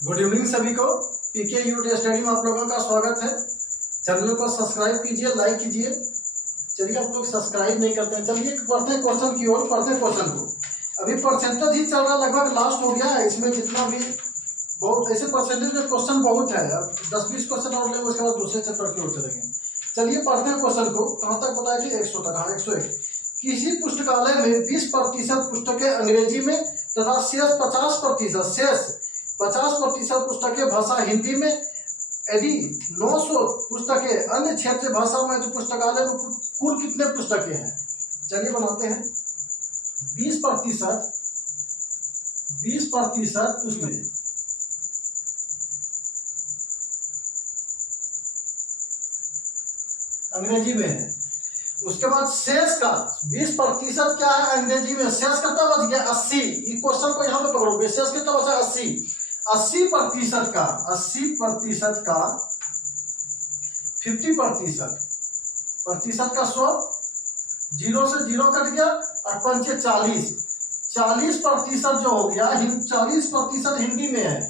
Good evening सभी को। पीके UT study में आप लोगों का स्वागत है। चैनल को सब्सक्राइब कीजिए, लाइक कीजिए। चलिए, आप लोग सब्सक्राइब नहीं करते हैं। चलिए पढ़ते हैं क्वेश्चन की ओर, पढ़ते हैं क्वेश्चन को। अभी परसेंटेज ही चल रहा, लगभग लास्ट हो गया है। इसमें जितना भी बहुत ऐसे परसेंटेज में क्वेश्चन बहुत है। अब 10-20 क्वेश्चन और लेंगे, उसके बाद दूसरे चैप्टर की ओर चलेंगे। चलिए पढ़ते हैं क्वेश्चन को। कहाँ तक बताया कि 100 तक। हाँ, 101। किसी पुस्तकालय में 20% पुस्तकें अंग्रेजी में तथा शेष 50% पुस्तकें भाषा हिंदी में। यदि 900 पुस्तकें अन्य क्षेत्रीय भाषा में, तो पुस्तकालय में कुल कितने पुस्तकें हैं? चलिए बनाते हैं। 20% पुस्तकें अंग्रेजी में है। उसके बाद शेष का 20% क्या है अंग्रेजी में? शेष कितना बच गया? 80। ये क्वेश्चन को यहाँ पे पकड़ोगे। शेष कितना बचा? 80। 80% का 50% का 100, 0 से 0 कट गया और 5 40। 40% जो हो गया, 40% हिंदी में है।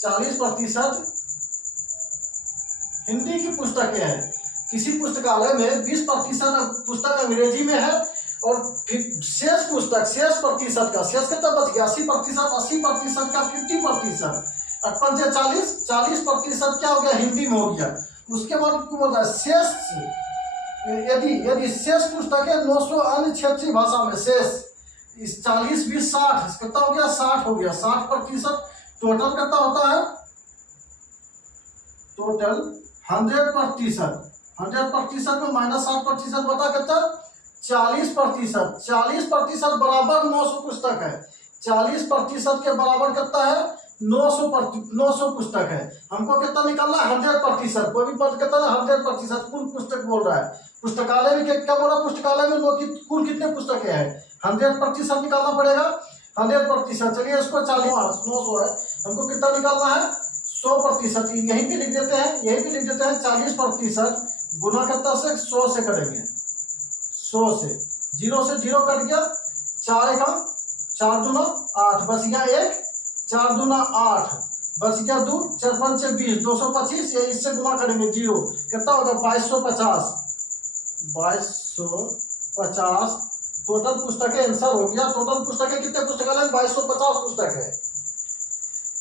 40% हिंदी की पुस्तकें हैं। किसी पुस्तकालय में 20% पुस्तक अंग्रेजी में है और शेष पुस्तक, शेष प्रतिशत का, शेष कितना बच गया? 80%। 80% का 50% और 5 40। 40% क्या हो गया? हिंदी में हो गया। उसके बाद बोल रहा है शेष, यदि शेष पुस्तकें 900 अन्य क्षेत्रीय भाषा में। शेष इस 40 20 60 कितना हो गया? 60 हो गया। 60%। टोटल कितना होता है? टोटल 100%। 100% में -60% बता कितना? 40%। 40% बराबर 900 पुस्तक है। 40% के बराबर कितना है? 900 पुस्तक है। हमको कितना निकालना है? 100%। कोई भी पद कितना है? 100%। कुल पुस्तक बोल रहा है। पुस्तकालय में क्या बोल रहा है? पुस्तकालय में कुल कितने पुस्तकें हैं? 100% निकालना पड़ेगा। 100%। चलिए इसको 40 900 है, हमको कितना निकालना है? 100%। यहीं पे लिख देते हैं, यहीं पे लिख देते हैं। 40% गुना कितना से? 100 से करेंगे। 100 से 0 से 0 कट गया। 4 का 4 दूना 8 बच गया 1। 4 दूना 8 बच गया 2। 4 5 20 225। ये इससे गुना करेंगे 0, कितना होगा? 2250। 2250 टोटल पुस्तकें आंसर हो गया। टोटल पुस्तकें कितने पुस्तकालय में? 2250 पुस्तक है।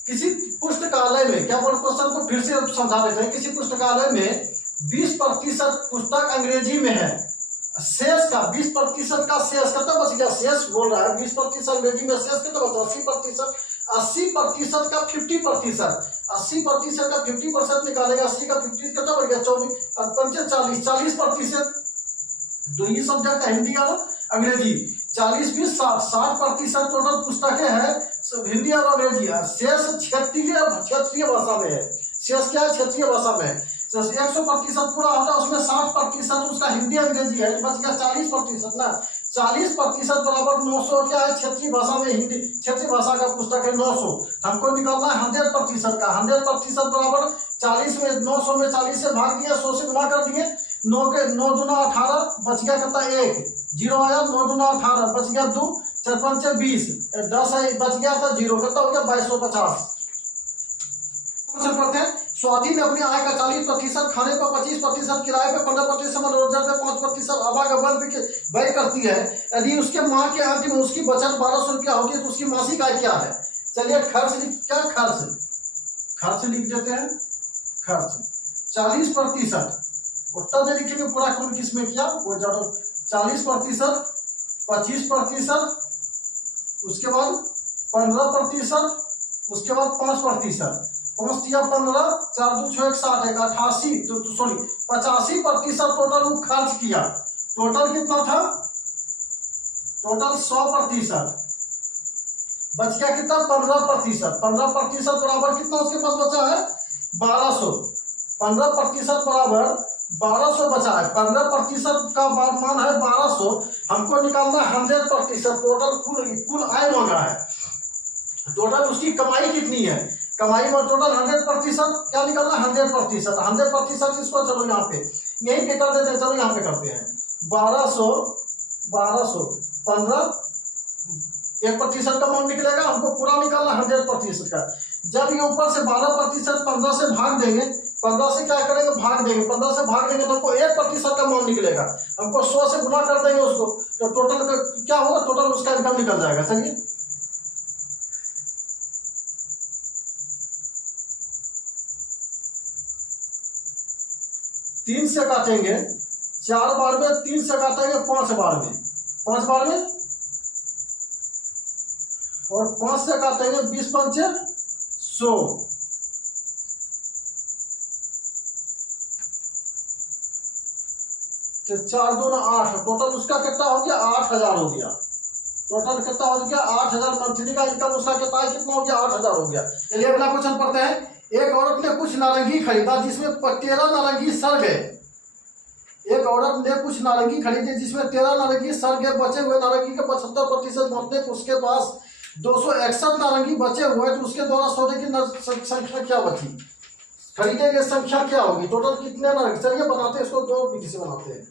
किसी पुस्तकालय में क्या बोल, क्वेश्चन को फिर से समझा देते हैं। किसी पुस्तकालय में 20% पुस्तक अंग्रेजी में है। शेष का 20% का शेष कितना बच गया? शेष बोल रहा है 20% अंग्रेजी में, शेष कितना बचा? 80%। 80% का 50%। 80% का 50% निकालेगा। 80 का 50 कितना बच गया? 24 और 5 40। 40%। तो ये सब्जेक्ट है हिंदी और अंग्रेजी। 40 20 60। 60% टोटल पुस्तकें हैं हिंदी और अंग्रेजी है। शेष क्षेत्रीय भाषा में है। शेष क्या है? क्षेत्रीय भाषा में है। 100% पूरा होता है, उसमें 60% उसका हिंदी अंग्रेजी है, बच गया 40% ना। 40% बराबर 900 क्या है? क्षेत्रीय भाषा में हिंदी, क्षेत्रीय भाषा का पुस्तक है 900। हमको निकालना है 100% का। 100% बराबर 40 में 900 में 40 से भाग दिया, 100 से गुना कर दिए। 9 दूना 18 बच गया कितना? 1 0 आया। 9 दूना 18 बच गया 2। 4 5 20 10 बच गया था 0, कितना हो गया? 2250। पढ़ते हैं। स्वाधीन अपनी आय का 40%, खाने पर 25%, किराए पे 15%, मनोरंजन पे 5%, आवागमन पे व्यय करती है। यदि उसके माह के अंत में उसकी बचत 1200 रुपया होगी, तो उसकी मासिक आय क्या है? चलिए खर्च लिख देते हैं। खर्च 40%। उत्तर में लिखेंगे पूरा कौन किसमें किया वो जानो। 40%, 25%, उसके बाद 15%, उसके बाद 5%। 5 दिया 15, 4 2 6 60 एक 88 सॉरी 85% टोटल वो खर्च किया। टोटल कितना था? टोटल 100%। बच गया कितना? 15%। 15% बराबर कितना उसके पास बचा है? 1200। 15% बराबर 1200 बचा है। 15% का मान है 1200। हमको निकालना 100%। टोटल कुल आय मांगा है। टोटल उसकी कमाई कितनी है? कमाई में टोटल 100%। क्या निकालना? 100%। 100% इसको चलो यहाँ पे यही पे कर देते हैं। चलो यहाँ पे करते हैं। 1200 15 1% का मान निकलेगा, हमको पूरा निकालना 100% का। जब ये ऊपर से 12% 15 से भाग देंगे, 15 से क्या करेंगे भाग देंगे, 15 से भाग देंगे तो हमको 1% का मान निकलेगा। हमको 100 से गुना कर देंगे उसको, तो टोटल का क्या होगा, टोटल उसका इनकम निकल जाएगा। चलिए 3 से काटेंगे 4 बार में, 3 से काटेंगे 5 बार में, 5 बार में, और 5 से काटेंगे 20 पंचे 100, तो 4 दूना 8, टोटल उसका कितना हो गया 8000 हो गया। टोटल कितना हो गया 8000, मंथली का इनकम उसका कितना है, कितना हो गया 8000 हो गया। चलिए अगला क्वेश्चन पढ़ते हैं। एक औरत ने कुछ नारंगी खरीदा जिसमें 13 नारंगी सड़ गए। एक औरत ने कुछ नारंगी खरीदे जिसमें 13 नारंगी सड़ गए। बचे हुए नारंगी के 75% मतलब उसके पास 261 नारंगी बचे हुए, तो उसके द्वारा सोने की संख्या क्या बची, खरीदे गए संख्या क्या होगी, टोटल कितने नारंगी। चलिए बनाते हैं इसको, 2 विधि से बनाते हैं,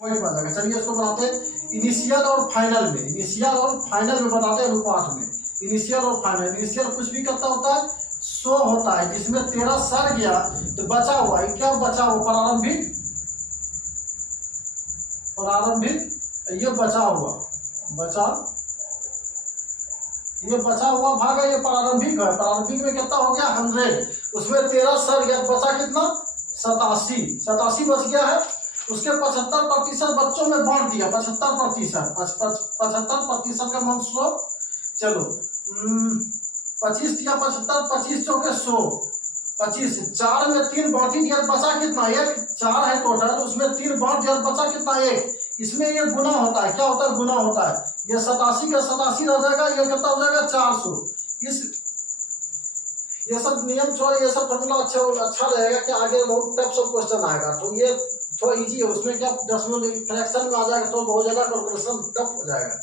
पॉइंट बन जाएगा। चलिए इसको बनाते हैं इनिशियल और फाइनल में, इनिशियल और फाइनल में बनाते हैं अनुपात में। इनिशियल और फाइनल, इनिशियल कुछ भी करता होता है 100 होता है, जिसमें 13 सड़ गया तो बचा हुआ क्या बचा हुआ, प्रारंभिक, प्रारंभिक, ये बचा हुआ, ये बचा हुआ भाग है, ये प्रारंभिक है। प्रारंभिक में कितना हो गया 100, उसमें 13 सड़ गया, बचा कितना 87 बच गया है। उसके 75% बच्चों में बांट दिया, 75% का मान 100। चलो 25 दिया 75, 25 चौके 100, 25, 4 में 3 बांटी दिया, बचा कितना 1, 4 है टोटल, उसमें 3 बांट दिया, बचा कितना 1। इसमें ये गुना होता है, क्या होता है गुना होता है। ये 87 का 87 रह जाएगा, ये कितना हो जाएगा 400। ये सब नियम छोड़, ये सब फॉर्मूला अच्छा रहेगा कि आगे बहुत टफ सब क्वेश्चन आएगा, तो ये थोड़ा इजी है। उसमें क्या डेसिमल फ्रैक्शन में आ जाएगा तो बहुत ज्यादा कैलकुलेशन टफ हो जाएगा,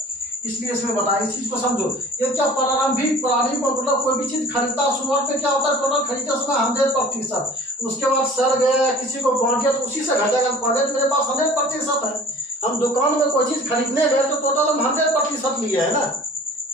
इसलिए इसमें बताया। इस चीज को समझो, ये क्या प्रारंभिक मतलब कोई भी चीज खरीदता शुरुआत में क्या होता है, टोटल खरीदते उसमें 100%, उसके बाद सड़ गया, किसी को बांट दिया तो उसी से घटेगा। पहले मेरे पास 100% है, हम दुकान में कोई चीज खरीदने गए तो टोटल हम 100% लिए है ना,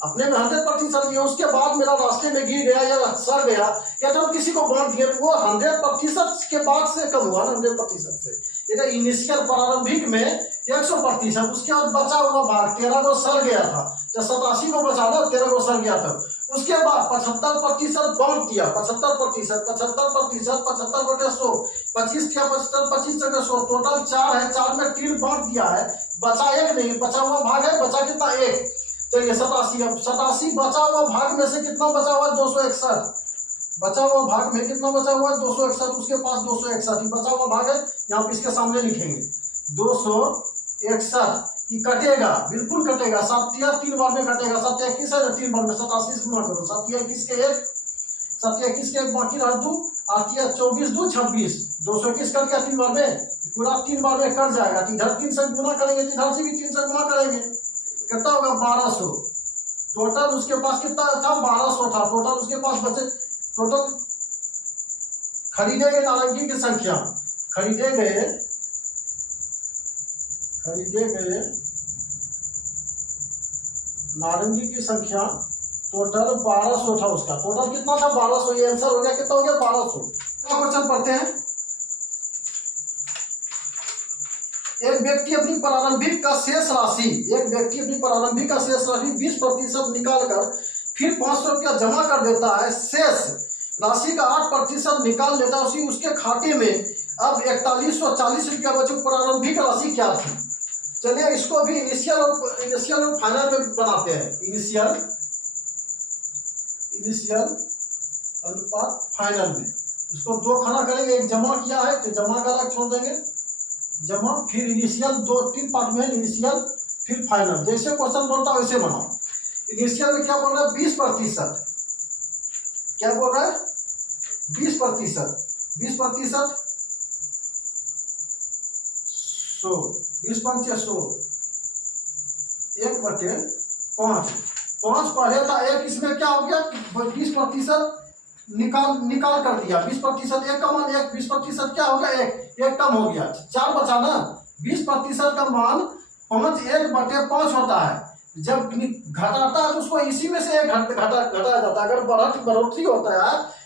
अपने में 100% लिया, उसके बाद मेरा रास्ते में गिर गया या सड़ गया या तो किसी को बांट दिया, वो 100% के बाद से कम हुआ ना, 100% से। ये इनिशियल प्रारंभिक में 100%, उसके बाद बचा हुआ भाग 13 को सड़ गया था, तो 87 को बचा ना, 13 को सड़ गया था। उसके बाद 75% बांट दिया, 75%, 75 बटे 100, 25 क्या 75, 25 जगह 100, टोटल 4 है, 4 में 3 बांट दिया है, बचा 1 नहीं, बचा हुआ भाग है, बचा कितना 1। चलिए 87 बचा हुआ भाग में से कितना बचा हुआ 261, बचा हुआ भाग में कितना बचा हुआ 261, उसके पास 261 बचा हुआ भाग है, यहाँ पे इसके सामने लिखेंगे 261, ये कटेगा, बिल्कुल कटेगा, 7 3 बार में कटेगा, 7 21 है 3 बार में, 87 से गुणा करो, 7 21 के 1, 7 21 के 1 बाकी रह 2, 8 24 2 26, 221 कट गया 3 बार में, पूरा 3 बार में कट जाएगा। इधर 3 से गुना करेंगे, इधर से भी 3 से गुना करेंगे, कितना होगा 1200। टोटल उसके पास कितना था 1200 था, टोटल उसके पास बचे, टोटल खरीदे गए नारंगी की संख्या, खरीदे गए नारंगी की संख्या टोटल 1200 था उसका, टोटल कितना था 1200, ये आंसर हो गया, कितना हो गया 1200। क्वेश्चन पढ़ते हैं। एक व्यक्ति अपनी प्रारंभिक का शेष राशि, एक व्यक्ति अपनी प्रारंभिक का शेष राशि 20% निकाल कर फिर 500 रुपया जमा कर देता है, शेष राशि का 8% निकाल लेता है, उसी उसके खाते में अब 4140 रुपया बचे। प्रारंभिक राशि क्या थी। चलिए इसको भी इनिशियल और फाइनल में बनाते हैं, इनिशियल अनुपात फाइनल में। इसको 2 खड़ा करेंगे, एक जमा किया है तो जमा का अलग छोड़ देंगे, जमा फिर इनिशियल, 2-3 पार्ट में इनिशियल फिर फाइनल, जैसे क्वेश्चन बोलता है वैसे बनाओ। इनिशियल में क्या बोल रहा है 20%, क्या बोल रहा है 20%, 20% 100, 20 पंचे 100, 1/5, 5 पहले था 1, इसमें क्या हो गया 20% निकाल कर दिया, 20% 1 का मान 1, 20% क्या हो गया 1 कम हो गया, 4 बचा ना। 20% का मान 5 1/5 होता है, जब घटाता है तो उसको इसी में से एक घटाया जाता है। अगर बढ़ोतरी होता है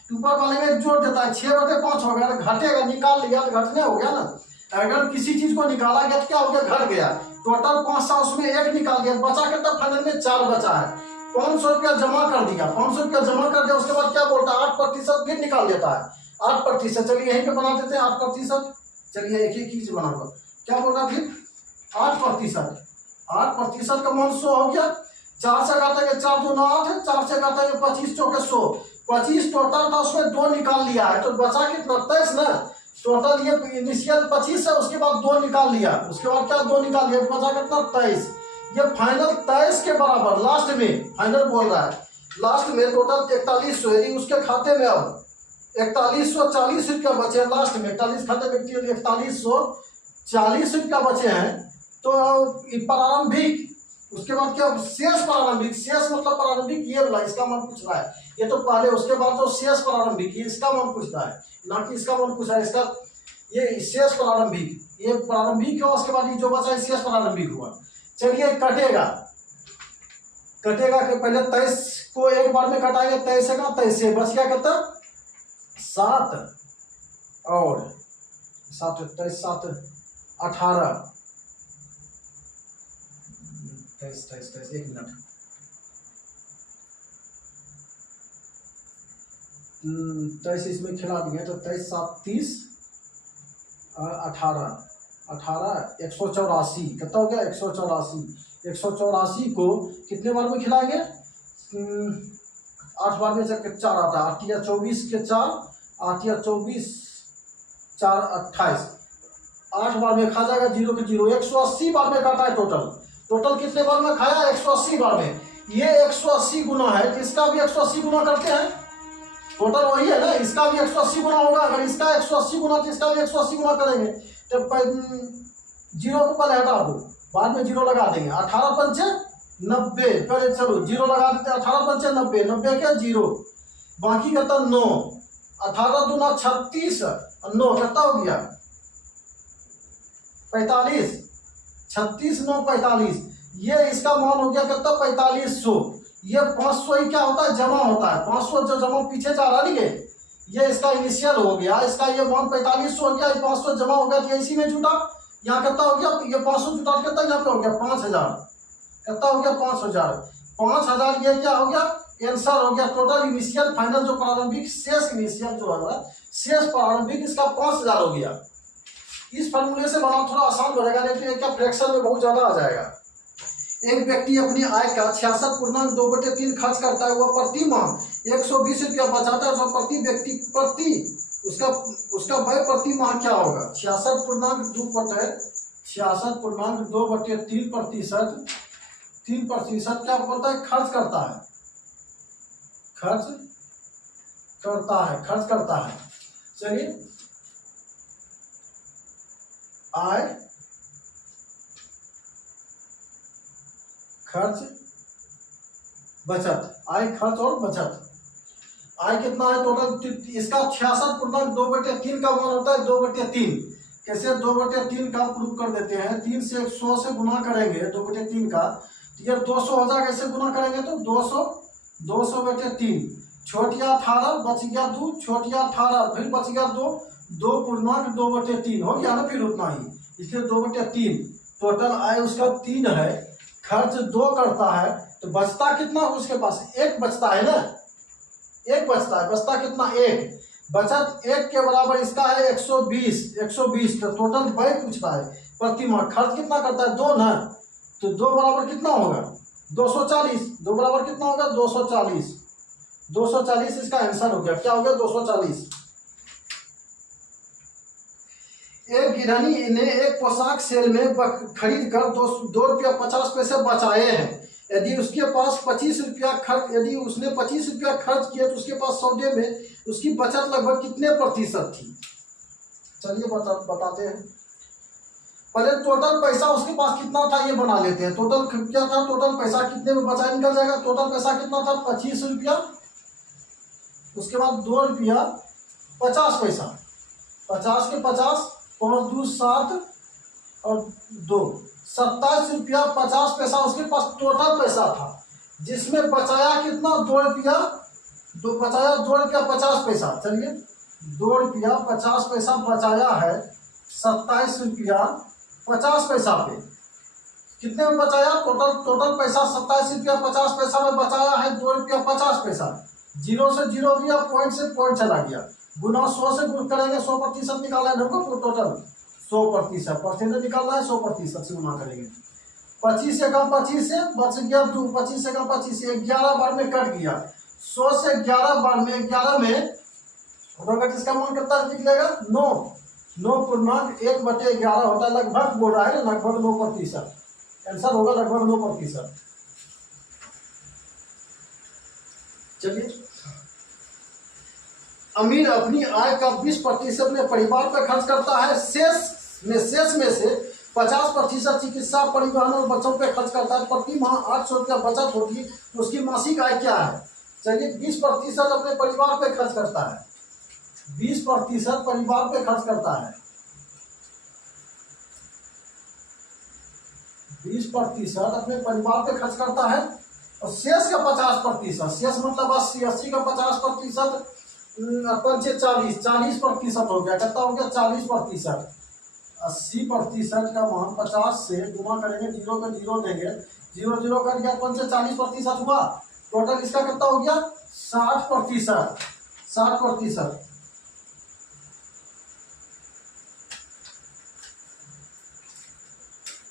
तो ऊपर वाले में जोड़ देता है, 6/5 हो गया, घटेगा, निकाल लिया तो घटने हो गया ना। अगर किसी चीज को निकाला गया तो क्या हो गया, घट गया। टोटल 5 था, उसमें 1 निकाल दिया, बचा कितना, फाइनल में 4 बचा है। 500 रुपया जमा कर दिया, 500 रुपया जमा कर दिया, उसके बाद क्या बोलता है, 8% फिर निकाल देता है, 8%। चलिए यहीं पे बना देते हैं 8%। चलिए एक ही चीज बनाऊंगा, क्या बोल रहा है फिर, 8%। 8% का मान 100 हो गया। 4 से घाता है 4 2 9 8 है, 4 से घाता है 25 चौके 100। 25 टोटल था, उसमें 2 निकाल लिया है, तो बचा कितना, 23 ना। टोटल ये इनिशियल 25 है, उसके बाद 2 निकाल लिया, उसके बाद क्या 2 निकाल लिया, बचा कितना, 23। ये फाइनल 23 के बराबर लास्ट में फाइनल बोल रहा है। लास्ट में टोटल 4100, यदि उसके खाते में अब 4140 रुपया बचे हैं, लास्ट में 41 खाते में 4140 रुपया बचे हैं, तो प्रारंभिक, उसके बाद क्या, शेष प्रारंभिक, शेष मतलब प्रारंभिक ये वाला, इसका मन पूछ रहा है। ये तो पहले, उसके बाद तो शेष प्रारंभिक, ये इसका मन पूछता है, ना कि इसका मन पूछा है। इसका ये शेष प्रारंभिक, ये प्रारंभिक है, उसके बाद ये जो बचा है शेष प्रारंभिक हुआ। चलिए कटेगा, कटेगा कि पहले 23 को एक बार में कटाएंगे, 23 का 23 से बच गया कितना, 7 और 7 23 7 18 23 1 मिनट, 23 इसमें खिला दिए तो 23 7 30 18 184, कितना हो गया, 184। 184 को कितने बार में खिलाएंगे, 8 बार में 4 आता है, 8 या 24 के 4, 8 या 24 4 28, 8 बार में खा जाएगा, 0 के 0, 180 बार में काटा है टोटल। टोटल कितने बार में खाया, 180 बार में। ये 180 गुना है, इसका भी 180 गुना करते हैं, टोटल वही है ना, इसका भी 180 गुना होगा। अगर इसका 180 गुना तो इसका भी 180 गुना करेंगे, तो 0 को पहले हटा दो, बाद में 0 लगा देंगे। 18 पंचे 90, पहले चलो 0 लगा देते, 18 पंचे 90, 90 क्या 0, बाकी कहता 9, 18 दूना 36 और 9 कितना हो गया, 45, 36 9 45, ये इसका मान हो गया कितना, 4500। ये 500 ही क्या होता है, जमा होता है, 500 जो जमा पीछे जा रहा है, ये इसका इनिशियल हो गया, इसका ये मान 4500 हो गया, 500 जमा हो गया, तो इसी में जुटा, यहाँ कितना हो गया, ये 500 जुटा कितना यहाँ पे हो गया 5000, कितना हो गया 5000। 5000 ये क्या हो गया, आंसर हो गया। टोटल इनिशियल फाइनल जो प्रारंभिक शेष इनिशियल जो है शेष प्रारंभिक, इसका 5000 हो गया। इस फॉर्मूले से बनाना थोड़ा आसान हो जाएगा, लेकिन क्या फ्रैक्शन में बहुत ज्यादा आ जाएगा। एक व्यक्ति अपनी आय का 66.2/3 खर्च करता है, वह प्रति माह 120 रुपया बचाता है, तो प्रति व्यक्ति प्रति उसका व्यय प्रति माह क्या होगा, 66.2/3 3% क्या बोलता है, खर्च करता है। चलिए आय खर्च बचत, आय खर्च और बचत। आय कितना है टोटल, इसका 66.2/3 का मान होता है 2/3। कैसे 2/3 का प्रूव कर देते हैं, 3 से 100 से गुना करेंगे 2/3 का, ये 200 हो जाएगा। कैसे गुना करेंगे तो 200/3, छोटिया 18 बच गया 2, छोटिया 18 फिर बच गया 2 हो गया ना, फिर उतना ही, इसलिए 2/3। टोटल आय उसका 3 है, खर्च 2 करता है, तो बचता कितना उसके पास, 1 बचता है ना, 1 बचता है, बचता कितना 1, बचत 1 के बराबर इसका है 120। तो टोटल व्यय पूछ रहा है प्रति माह, खर्च कितना करता है 2 ना, तो 2 बराबर कितना होगा 240, 2 बराबर कितना होगा 240 इसका आंसर हो गया। क्या हो गया 240। एक गिरहनी ने एक पोशाक सेल में खरीद कर 2 रुपया 50 पैसे बचाए हैं। यदि उसके पास 25 रुपया खर्च, यदि उसने 25 रुपया खर्च किया, तो उसके पास सौदे में उसकी बचत लगभग कितने प्रतिशत थी। चलिए बताते हैं। पहले टोटल पैसा उसके पास कितना था ये बना लेते हैं। टोटल क्या था, टोटल पैसा कितने में बचा निकल जाएगा। टोटल पैसा कितना था 25 रुपया, उसके बाद 2 रुपया 50 पैसा, 50 के 50, 5 2 7 और 2 ₹27.50 उसके पास टोटल पैसा था, जिसमें बचाया कितना, बचाया ₹2.50। चलिए ₹2.50 बचाया है ₹27.50 पे। कितने में बचाया, टोटल पैसा ₹27.50 में बचाया है ₹2.50। जीरो से जीरो गया, पॉइंट से पॉइंट चला गया, गुना 100 से गुण करेंगे, 100% निकालना है हमको, टोटल 100% परसेंटेज निकालना है, 100% से गुना करेंगे। 25 से कम 25 से बच गया 2, 25 से कम 25 से 11 बार में कट गया। 100 से 11 बार में 11 में इसका मान कितना निकलेगा, 9.1/11 होता है, लगभग बोल रहा है, लगभग 9%। आंसर होगा लगभग 9%। चलिए, अमीर अपनी आय का 20% अपने परिवार पर खर्च करता है, शेष में से 50% चिकित्सा, परिवहन और बच्चों पे खर्च करता है। प्रति माह 800 रुपया बचत होती है, तो उसकी मासिक आय क्या है। चलिए, 20% अपने परिवार पे खर्च करता है, 20% परिवार पे खर्च करता है, 20% अपने परिवार पे खर्च करता है, और शेष का 50%, शेष मतलब 80 का 50%, 40% हो गया, कितना हो गया 40%। 80% का मान 50 से गुना करेंगे, जीरो का जीरो देंगे, जीरो जीरो कर गया, 40% हुआ, टोटल इसका कितना हो गया 60%, 60%।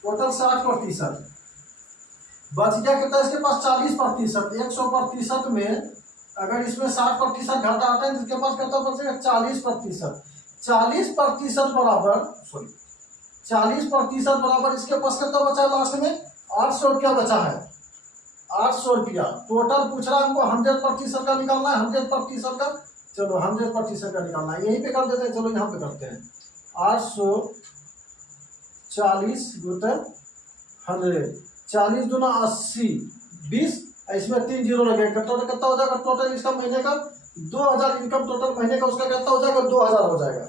टोटल 60%। बच गया कितना इसके पास 40%। 100% में अगर इसमें 60% घटाते हैं तो इसके पास कितना बचेगा 40%। 40% बराबर 40% बराबर इसके पास कितना बचा है, लास्ट में 800 रुपया बचा है, 800 रुपया। टोटल पूछ रहा है हमको 100% का निकालना है, 100% का, चलो 100% का निकालना है, यहीं पे कर देते हैं, चलो यहाँ पे करते हैं। 840 गुटे 100, 40 दूना 80, 20, इसमें 3 जीरो लगेगा, टोटल कितना हो जाएगा, टोटल इसका महीने का 2000 इनकम, टोटल महीने का उसका कितना हो जाएगा 2000 हो जाएगा।